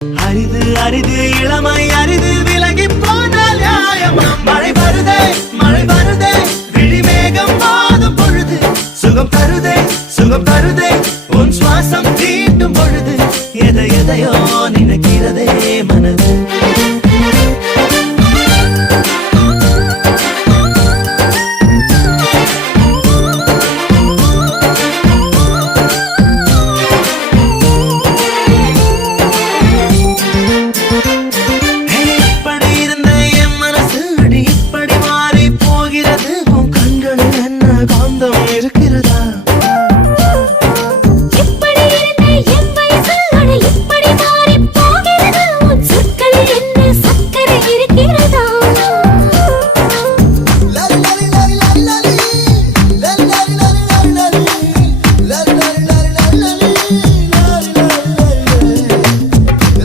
அரிது அரிது இளமை அரிது விலகி போனால் நியாயமா? மழை வருதே விழிமேகம் வாதும் பொழுது சுகம் தருதே உன் சுவாசம் தீட்டும் பொழுது எதையோ